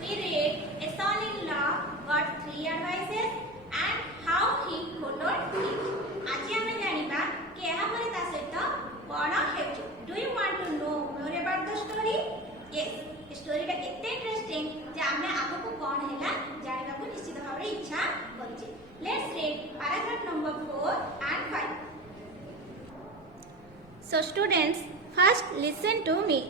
we read a son-in-law got 3 advices and how he followed it. आज आम जानिबा कि यहाँ पर ता सहित कौन हेउची. Do you want to know more about the story? Yes. Story टा एते इंटरेस्टिंग जे आमे आगो को कौन हैला जानिबा को निश्चित भाव रे इच्छा करछि. Let's read paragraph number 4 and 5. So students, first listen to me.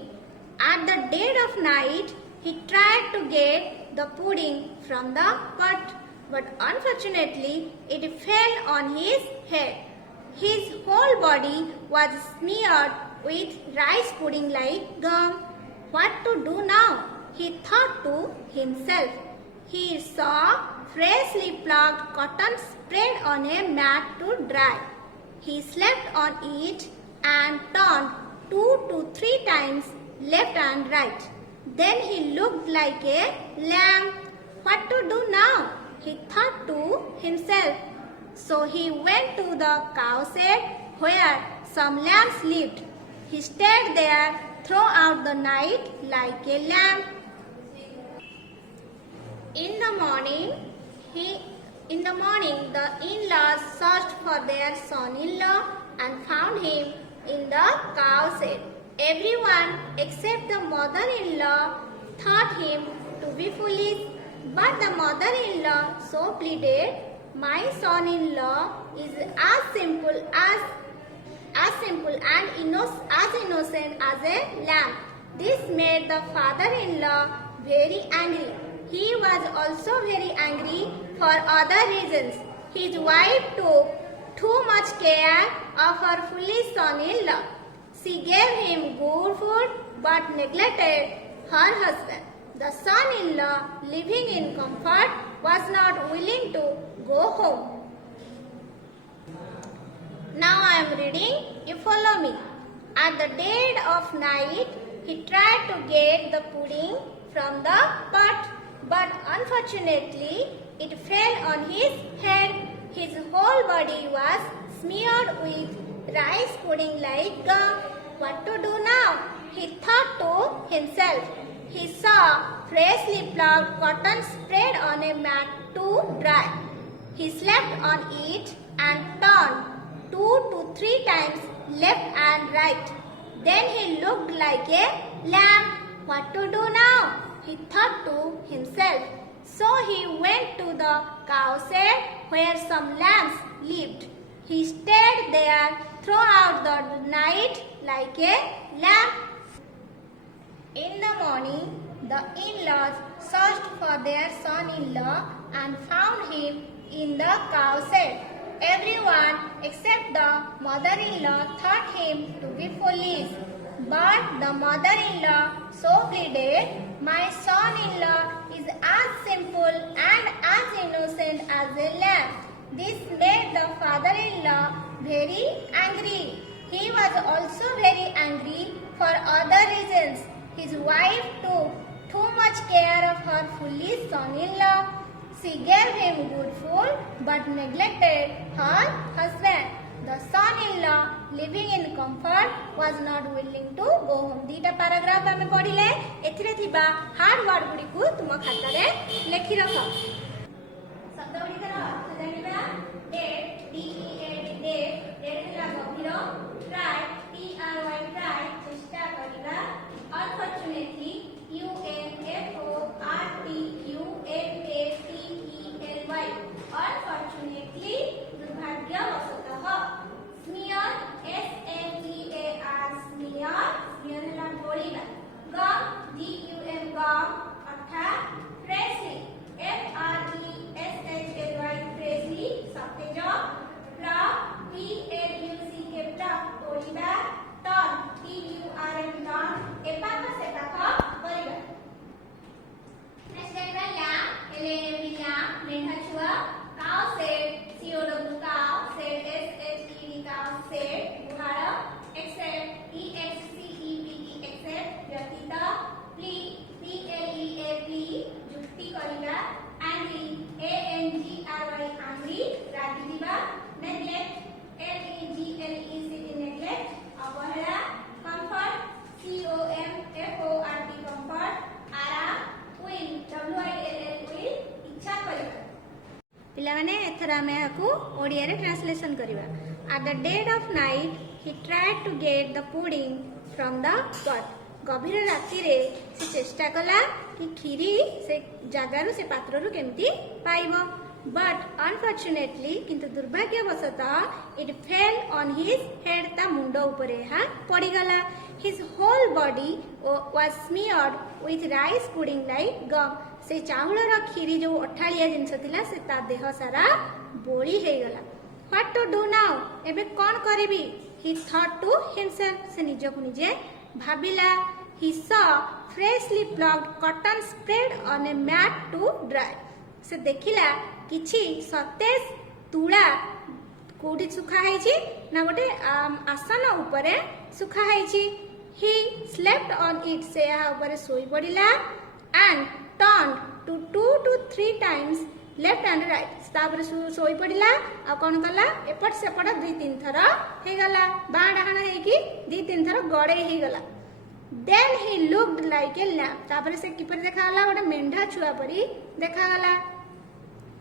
At the dead of night, he tried to get the pudding from the pot, but unfortunately it fell on his head. His whole body was smeared with rice pudding like gum. What to do now? He thought to himself. He saw freshly plucked cotton spread on a mat to dry. He slept on it and turned 2 to 3 times left and right. Then he looked like a lamb. What to do now? He thought to himself. So he went to the cow shed where some lambs lived. He stayed there throughout the night like a lamb. In the morning, the in-laws searched for their son-in-law and found him in the cow shed. Everyone except the mother-in-law thought him to be foolish, but the mother-in-law so pleaded, "My son-in-law is as simple and innocent as a lamb." This made the father-in-law very angry. He was also very angry for other reasons. His wife took too much care of her foolish son-in-law. She gave him good food but neglected her husband. The son-in-law, living in comfort, was not willing to go home. Now I am reading, you follow me. At the dead of night, he tried to get the pudding from the pot, but unfortunately it fell on his head. His whole body was smeared with rice pudding like gum. What to do now? He thought to himself. He saw freshly plucked cotton spread on a mat to dry. He slept on it and turned 2 to 3 times left and right. Then he looked like a lamb. What to do now? He thought to himself. So he went to the cow shed where some lambs lived. He stayed there throughout the night like a lamb. In the morning, the in-laws searched for their son-in-law and found him in the cow shed. Everyone except the mother-in-law thought him to be foolish, but the mother-in-law so pleaded, "My son-in-law is as simple and as innocent as a lamb." This made the father-in-law very angry. He was also very angry for other reasons. His wife took too much care of her foolish son-in-law. She gave him good food but neglected her husband. The son-in-law, living in comfort, was not willing to go home. दीटा paragraph आमे पढ़िले एथिरे थिबा hard word गुडी को तुम खाता रे लेखि रख. शब्द गुडी कर अर्थ जानिबा. Date D E A T date date ହେଲା ଗଭୀର. try T R Y try ଚେଷ୍ଟା କରିବା. unfortunately U N F O R T U N A T E L Y unfortunately दुर्भाग्यवशतः. smear S M E A R smear smear ହେଲା ଢୋଳିବା. gum G U M gum ଅର୍ଥାତ୍ freshly F R ପିଲାମାନେ ଏଥର ଆମେ ଏହାକୁ ଓଡ଼ିଆରେ translation କରିବା। At the dead of night he tried to get the pudding from the pot. ଗଭୀର ରାତିରେ ସେ ଚେଷ୍ଟା କଲା କି କ୍ଷୀରି ସେ ଜାଗାରୁ ସେ ପାତ୍ରରୁ କେମିତି ପାଇବ। But unfortunately କିନ୍ତୁ ଦୁର୍ଭାଗ୍ୟବଶତଃ it fell on his head ତା ମୁଣ୍ଡ ଉପରେ ଏହା ପଡ଼ିଗଲା। His whole body was smeared with rice pudding like gum. ସେ ଚାଉଳର କ୍ଷୀରି ଯୋଉ ଅଠାଳିଆ ଜିନିଷ ଥିଲା ସେ ତା ଦେହ ସାରା ବୋଳି ହେଇଗଲା। What to do now? ଏବେ କ'ଣ କରିବି? He thought to himself. ସେ ନିଜକୁ ନିଜେ ଭାବିଲା। He saw freshly plucked cotton spread on a mat to dry. ସେ ଦେଖିଲା କିଛି ସତେଜ ତୁଳା କୋଉଠି ଶୁଖା ହେଇଛି ନା ଗୋଟେ ଆସନ ଉପରେ ଶୁଖା ହେଇଛି। He slept on it. ସେ ଏହା ଉପରେ ଶୋଇ ପଡ଼ିଲା and turned to 2 to 3 times left and right. ତାପରେ ଶୋଇ ପଡ଼ିଲା ଆଉ କ'ଣ କଲା ଏପଟ ସେପଟ 2-3 ଥର ହେଇଗଲା। ବାଁ ଡାହାଣ ହେଇକି 2-3 ଥର ଗଡ଼େଇ ହେଇଗଲା। Then he looked like a lamb. ତାପରେ ସେ କିପରି ଦେଖାଗଲା ଗୋଟେ ମେଣ୍ଢା ଛୁଆ ପରି ଦେଖାଗଲା।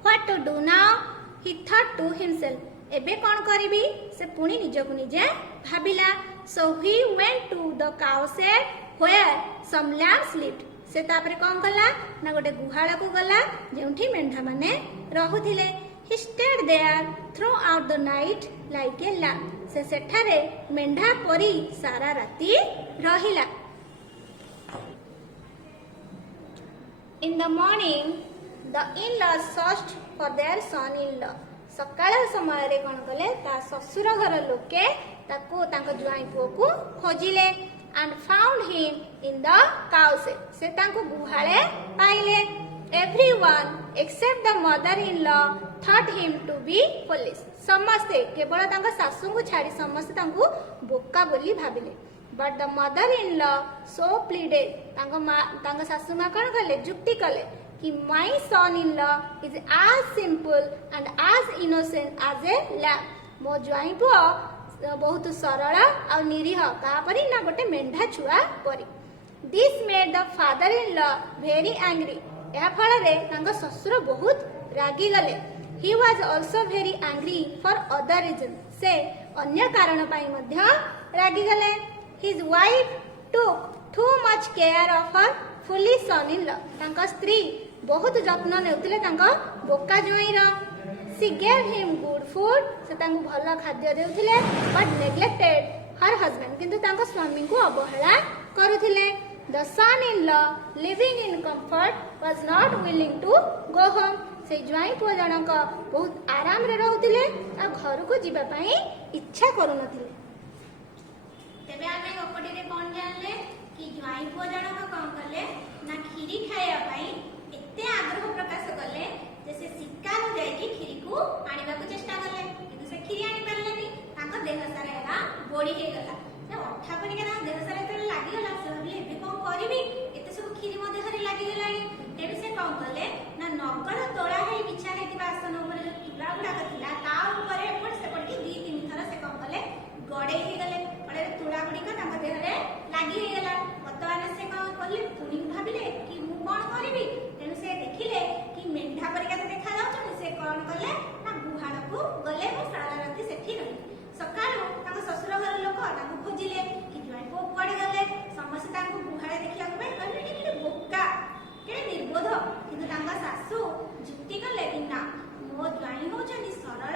What to do now? He thought to himself. ଏବେ କ'ଣ କରିବି ସେ ପୁଣି ନିଜକୁ ନିଜେ ଭାବିଲା। So he went to the cow shed where some lambs lived. ସେ ତାପରେ କ'ଣ କଲା ନା ଗୋଟେ ଗୁହାଳକୁ ଗଲା ଯେଉଁଠି ମେଣ୍ଢାମାନେ ରହୁଥିଲେ। He stayed there throughout the night like a lamb. ସେ ସେଠାରେ ମେଣ୍ଢା ପରି ସାରା ରାତି ରହିଲା। In the morning the in-laws searched for their son-in-law. ସକାଳ ସମୟରେ କ'ଣ କଲେ ତା ଶ୍ୱଶୁର ଘର ଲୋକେ ତାକୁ ତାଙ୍କ ଜ୍ୱାଇଁ ପୁଅକୁ ଖୋଜିଲେ and found him in the cow shed. ସେ ତାଙ୍କୁ ଗୁହାଳେ ପାଇଲେ। Everyone except the mother-in-law thought him to be foolish. ସମସ୍ତେ କେବଳ ତାଙ୍କ ଶାଶୁଙ୍କୁ ଛାଡ଼ି ସମସ୍ତେ ତାଙ୍କୁ ବୋକା ବୋଲି ଭାବିଲେ। But the mother-in-law so pleaded. ତାଙ୍କ ଶାଶୁ ମା କ'ଣ କଲେ ଯୁକ୍ତି କଲେ କି my son-in-law is as simple and as innocent as a lamb. ମୋ ଜ୍ୱାଇଁ ପୁଅ ବହୁତ ସରଳ ଆଉ ନିରୀହ କାହାପରି ନା ଗୋଟେ ମେଣ୍ଢା ଛୁଆ ପରି। This made the father-in-law very angry. ଏହା ଫଳରେ ତାଙ୍କ ଶ୍ୱଶୁର ବହୁତ ରାଗିଗଲେ। He was also very angry for other reasons. ସେ ଅନ୍ୟ କାରଣ ପାଇଁ ମଧ୍ୟ ରାଗିଗଲେ। His wife took too much care of her foolish son-in-law. ତାଙ୍କ ସ୍ତ୍ରୀ ବହୁତ ଯତ୍ନ ନେଉଥିଲେ ତାଙ୍କ ବୋକା ଜ୍ୱାଇଁର। She gave him good food. ସେ ତାଙ୍କୁ ଭଲ ଖାଦ୍ୟ ଦେଉଥିଲେ but neglected her husband. କିନ୍ତୁ ତାଙ୍କ ସ୍ୱାମୀଙ୍କୁ ଅବହେଳା କରୁଥିଲେ। The son-in-law living in comfort was not willing to go home. ସେ ଜ୍ୱାଇଁ ପୁଅ ଜଣକ ବହୁତ ଆରାମରେ ରହୁଥିଲେ ଆଉ ଘରକୁ ଯିବା ପାଇଁ ଇଚ୍ଛା କରୁନଥିଲେ। ତେବେ ଆମେ ଗପଟିରେ କ'ଣ ଜାଣିଲେ କି ଜ୍ୱାଇଁ ପୁଅ ଜଣକ କ'ଣ କଲେ ନା କ୍ଷୀରି ଖାଇବା ପାଇଁ ଏତେ ଆଗ୍ରହ ପ୍ରକାଶ କଲେ ଯେ ସେ ଶିକାରୁ ଯାଇକି କ୍ଷୀରିକୁ ଆଣିବାକୁ ଚେଷ୍ଟା କଲେ କିନ୍ତୁ ସେ କ୍ଷୀରି ଆଣିପାରିଲେନି। ତାଙ୍କ ଦେହ ସାରା ଏହା ବୋଳି ହେଇଗଲା। ସେ ଅଠା ପରିକା ତାଙ୍କ ଦେହ ସାରା ଯେତେବେଳେ ଲାଗିଗଲା ସେ ଭାବିଲେ ଏବେ କ'ଣ କରିବି ଏତେ ସବୁ କ୍ଷୀରି ମୋ ଦେହରେ ଲାଗିଗଲାଣି। ତେବେ ସେ କ'ଣ କଲେ ନା ନଗର ତୋଳା ହେଇ ବିଛା ହେଇଥିବା ଆସନ ଉପରେ ଯୋଉ ତୁଳା ଗୁଡାକ ଥିଲା ତା ଉପରେ ଏପଟ ସେପଟକି 2-3 ଥର ସେ କ'ଣ କଲେ ଗଡ଼େଇ ହେଇଗଲେ। ଫଳରେ ତୁଳା ଗୁଡ଼ିକ ତାଙ୍କ ଦେହରେ ଲାଗି ହେଇଗଲା। ବର୍ତ୍ତମାନ ସେ କ'ଣ କଲେ ପୁଣି ଭାବିଲେ କି ମୁଁ କ'ଣ କରିବି। ତେଣୁ ସେ ଦେଖିଲେ କି ମେଣ୍ଢା ପରିକା ଦେଖାଯାଉଛନ୍ତି। ସେ କ'ଣ କଲେ ନା ଗୁହାଳକୁ ଗଲେ ଏବଂ ସାରା ରାତି ସେଠି ରହିଲେ। ସକାଳୁ ତାଙ୍କ ଶ୍ୱଶୁର ଘର ଲୋକ ତାଙ୍କୁ ଖୋଜିଲେ କି ଜ୍ୱାଇଁ ପୁଅ କୁଆଡ଼େ ଗଲେ। ସମସ୍ତେ ତାଙ୍କୁ ଗୁହାଳେ ଦେଖିବାକୁ ପାଇ କହିଲେ କେତେ ବୋକା କେତେ ନିର୍ବୋଧ। କିନ୍ତୁ ତାଙ୍କ ଶାଶୁ ଯୁକ୍ତି କଲେ କି ନା ମୋ ଜ୍ୱାଇଁ ହେଉଛନ୍ତି ସରଳ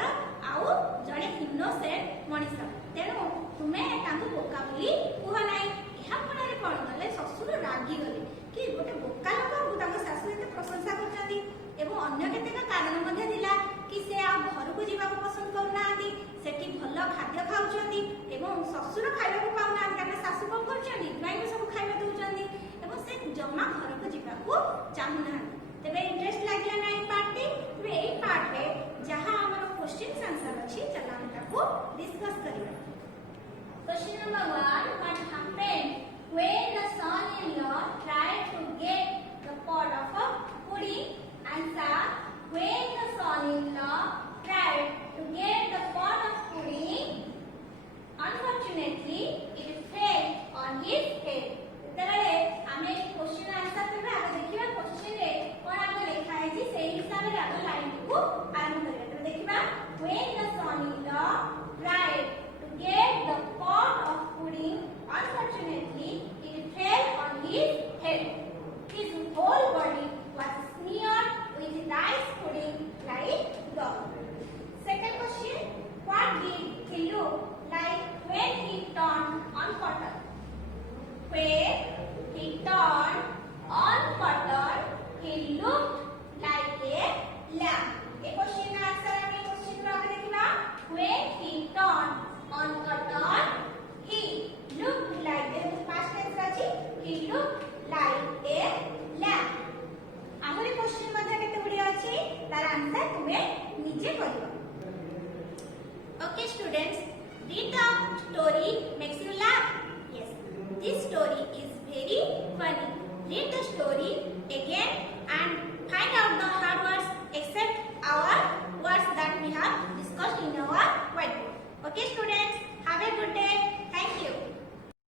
ଆଉ ଜଣେ ଇନୋସେଣ୍ଟ ମଣିଷ। ତେଣୁ ତୁମେ ତାଙ୍କୁ ବୋକା ବୋଲି କୁହ ନାହିଁ। ଏହା ଫଳରେ କ'ଣ କଲେ ଶ୍ୱଶୁର ରାଗିଗଲେ କି ଗୋଟେ ବୋକା ଲୋକଙ୍କୁ ତାଙ୍କ ଶାଶୁ ଏତେ ପ୍ରଶଂସା କରୁଛନ୍ତି। ଏବଂ ଅନ୍ୟ କେତେକ କାରଣ ମଧ୍ୟ ଥିଲା କି ସେ ଆଉ ଘରକୁ ଯିବାକୁ ପସନ୍ଦ କରୁନାହାନ୍ତି। ସେଠି ଭଲ ଖାଦ୍ୟ ଖାଉଛନ୍ତି ଏବଂ ଶ୍ୱଶୁର ଖାଇବାକୁ ପାଉନାହାନ୍ତି କାରଣ ଶାଶୁ କ'ଣ କରୁଛନ୍ତି ଜ୍ୱାଇଁଙ୍କୁ ସବୁ ଖାଇବା ଦେଉଛନ୍ତି ଏବଂ ସେ ଜମା ଘରକୁ ଯିବାକୁ ଚାହୁଁନାହାନ୍ତି। ତେବେ ଇଣ୍ଟରେଷ୍ଟ ଲାଗିଲା ନା ଏଇ ପାର୍ଟଟି। ତେବେ ଏଇ ପାର୍ଟରେ ଯାହା ଆମର କ୍ୱେଶ୍ଚିନ୍ସ ଆନ୍ସର ଅଛି ଚାଲ ଆମେ ତାକୁ ଡିସ୍କସ୍ କରିବା। Question number 1. What happened when the son-in-law tried to get the pot of a pudding? Answer. When the son-in-law tried to get the pot of pudding, unfortunately it fell on his head. ଯେତେବେଳେ ଆମେ question answer ଦେବା ଆଗ ଦେଖିବା question ରେ କ'ଣ ଆଗ ଲେଖା ହେଇଛି ସେଇ ହିସାବରେ ଆଗ ଲାଇନକୁ ଆରମ୍ଭ his head. His whole body was smeared with rice pudding like dog. Second question, what did he look like when he turned on cotton? When he turned on cotton, he looked like a lamb. A question answer ame question ro ame dekhiba. When he turned on cotton, he looked like a past tense achi. He looked like a lamb. आहुरी question मध्ये केते गुडी अछि तार answer तुमे निजे करियो. Okay students, read the story makes you laugh. Yes, this story is very funny. Read the story again and find out the hard words except our words that we have discussed in our whiteboard. Okay students.